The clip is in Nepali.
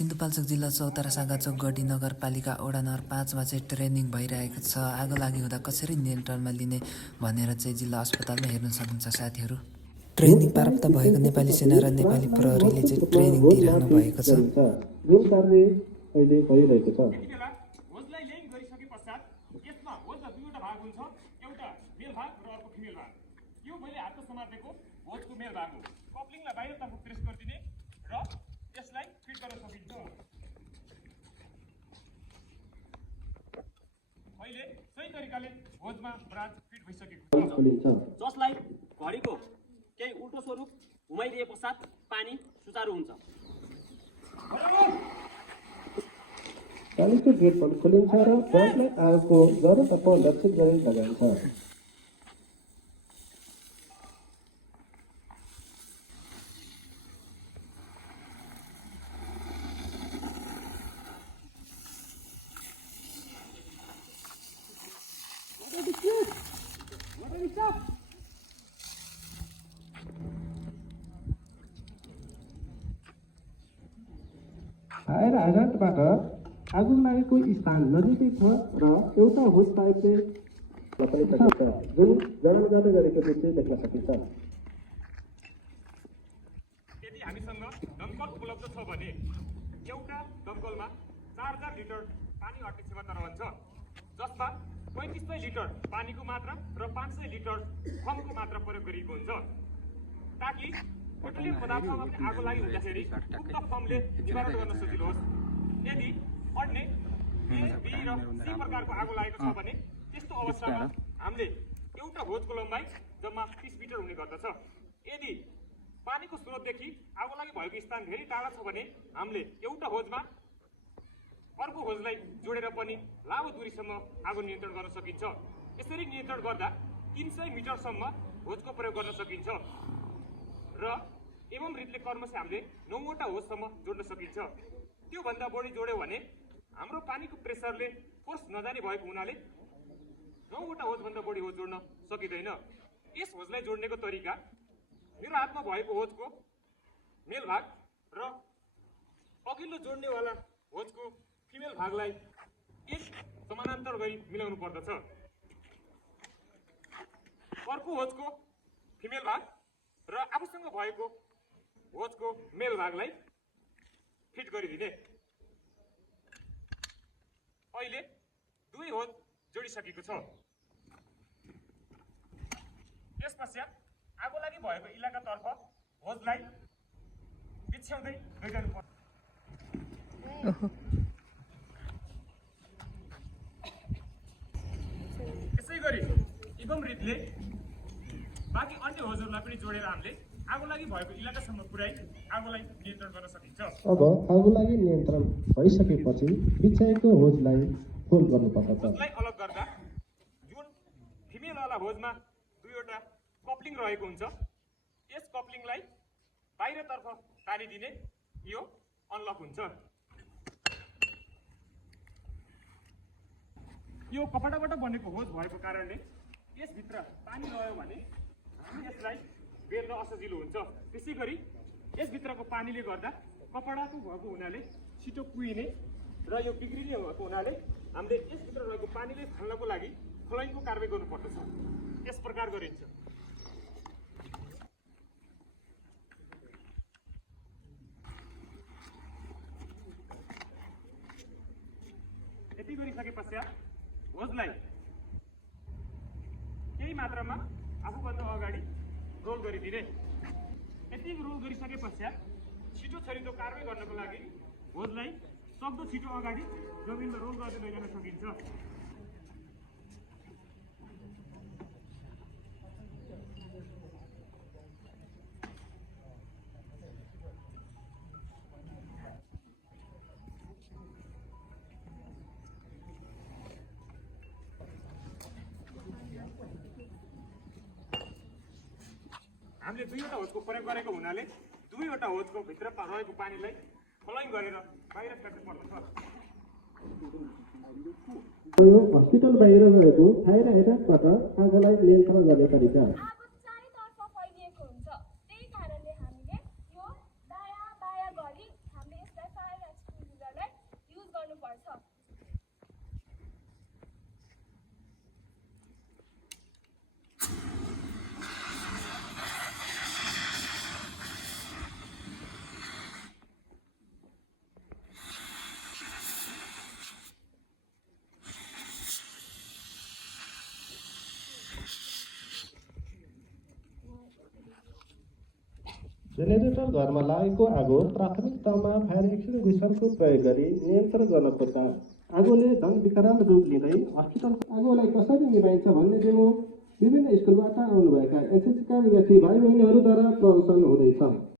सिन्धुपाल्चोक जिल्ला चौतारा सागाचोक गढी नगरपालिका वडा नम्बर 5 मा चाहिँ ट्रेनिङ भइरहेको छ। आगो लागि हुँदा कसरी नियन्त्रणमा लिने भनेर चाहिँ जिल्ला अस्पतालमा हेर्न सकिन्छ साथीहरू। ट्रेनिङ प्राप्त भएको नेपाली सेना र नेपाली प्रहरीले चाहिँ ट्रेनिङ दिइरहनु भएको छ। जुन कार्य अहिले भइरहेको छ होजलाई ल्याइङ गरिसके पश्चात यसमा होजमा दुईवटा भाग हुन्छ, एउटा मेल भाग र अर्को फिमेल भाग। यो मैले हातमा समातेको होजको मेल भाग हो। कप्लिङलाई बाहिरतर्फ प्रेस गरिदिने र यसलाई फिट गर्न सकिन्छ। अहिले सही तरिकाले होजमा ब्रान्च फिट भइसकेको छ, जसलाई घडीको केही उल्टो स्वरूप घुमाइदिए पश्चात पानी सुचारू हुन्छ। पानीको गेट पनि खोलिन्छ र ब्रान्चलाई आगोको जरोतर्फ लक्षित गरी लगाइन्छ। फायर हाइड्रान्टबाट आगो लागेको स्थान नजिकै छ र एउटा होस पाइपले पनि सकिन्छ, जुन जडान जाँदै गरेको दृश्य देख्न सकिन्छ। यदि हामीसँग दमकल उपलब्ध छ भने एउटा दमकलमा 4000 लिटर पानी अट्ने क्षमता रहन्छ, जसमा 3500 लिटर पानीको मात्रा र 500 लिटर फमको मात्रा प्रयोग गरिएको हुन्छ, ताकि पेट्रोलियम पदार्थमा पनि आगो लागि हुँदाखेरि उक्त फमले निवारण गर्न सजिलो होस्। यदि अन्य ए, बी र सी प्रकारको आगो लागेको छ भने त्यस्तो अवस्थामा हामीले एउटा होजको लम्बाइ जम्मा 30 मिटर हुने गर्दछ। यदि पानीको स्रोतदेखि आगो लागि भएको स्थान धेरै टाढा छ भने हामीले एउटा होजमा अर्को होजलाई जोडेर पनि लामो दूरीसम्म आगो नियन्त्रण गर्न सकिन्छ। यसरी नियन्त्रण गर्दा 300 मिटरसम्म होजको प्रयोग गर्न सकिन्छ र एवं रीतिले कर्मसे हामीले 9वटा होजसम्म जोड्न सकिन्छ। त्योभन्दा बढी जोड्यो भने हाम्रो पानीको प्रेसरले फोर्स नजाने भएको हुनाले 9वटा होजभन्दा बढी होज जोड्न सकिँदैन। यस होजलाई जोड्नेको तरिका मेरो हातमा भएको होजको मेल भाग र अघिल्लो जोड्नेवाला होजको फिमेल भागलाई एक समानान्तर गरी मिलाउनु पर्दछ। अर्को होजको फिमेल भाग र आफूसँग भएको होजको मेल भागलाई फिट गरिदिने। अहिले दुई होज जोडिसकेको छ। यस पश्चात आगो लागि भएको इलाकातर्फ होजलाई बिछ्याउँदै गइरहनु पर्छ। यसै गरी एवं रीतिले बाँकी अन्य होजहरूलाई पनि जोडेर हामीले आगो लागि भएको इलाकासम्म पुर्याई आगोलाई नियन्त्रण गर्न सकिन्छ। अब आगो लागि नियन्त्रण भइसकेपछि बिछाएको होजलाई फोल्ड गर्नुपर्दछ। होजलाई अलग गर्दा जुन फिमेलवाला होजमा दुईवटा कप्लिङ रहेको हुन्छ, यस कप्लिङलाई बाहिरतर्फ तानिदिने यो अनलक हुन्छ। यो कपडाबाट बनेको होज भएको कारणले यसभित्र पानी रह्यो भने हामी यसलाई बेर्न असजिलो हुन्छ। त्यसै गरी यसभित्रको पानीले गर्दा कपडाको भएको हुनाले छिटो कुहिने र यो बिग्रिने भएको हुनाले हामीले यसभित्र रहेको पानीले फाल्नको लागि फ्लोइङको कारवाही गर्नुपर्दछ। यस प्रकार गरिन्छ। यति गरिसके पश्चात होजलाई केही मात्रामा आफूभन्दा अगाडि रोल गरिदिने। यति रोल गरिसके पश्चात छिटो छरितो कारवाही गर्नको लागि होजलाई सक्दो छिटो अगाडि जमिनमा रोल गर्दै लैजान सकिन्छ। हामीले दुईवटा होजको प्रयोग गरेको हुनाले दुईवटा होजको भित्र रहेको पानीलाई फ्लोइङ गरेर बाहिर फ्याँक्नु पर्दछ। यो हस्पिटल बाहिर रहेको फायर हाइड्रान्टबाट आगोलाई नियन्त्रण गर्ने तरिका। आगो चारैतर्फ फैलिएको हुन्छ, त्यही कारणले हामीले यो दायाँ बायाँ गरी हामीले यसलाई फायर जेनेरेटर घरमा लागेको आगो प्राथमिक तहमा फायर एक्सटिङ्ग्विसरको प्रयोग गरी नियन्त्रण गर्न खोज्दा आगोले धन विकराल रूप लिँदै हस्पिटलको आगोलाई कसरी निभाइन्छ भन्ने डेमो विभिन्न स्कुलबाट आउनुभएका एसएससीका विद्यार्थी भाइ बहिनीहरूद्वारा प्रदर्शन हुँदैछ।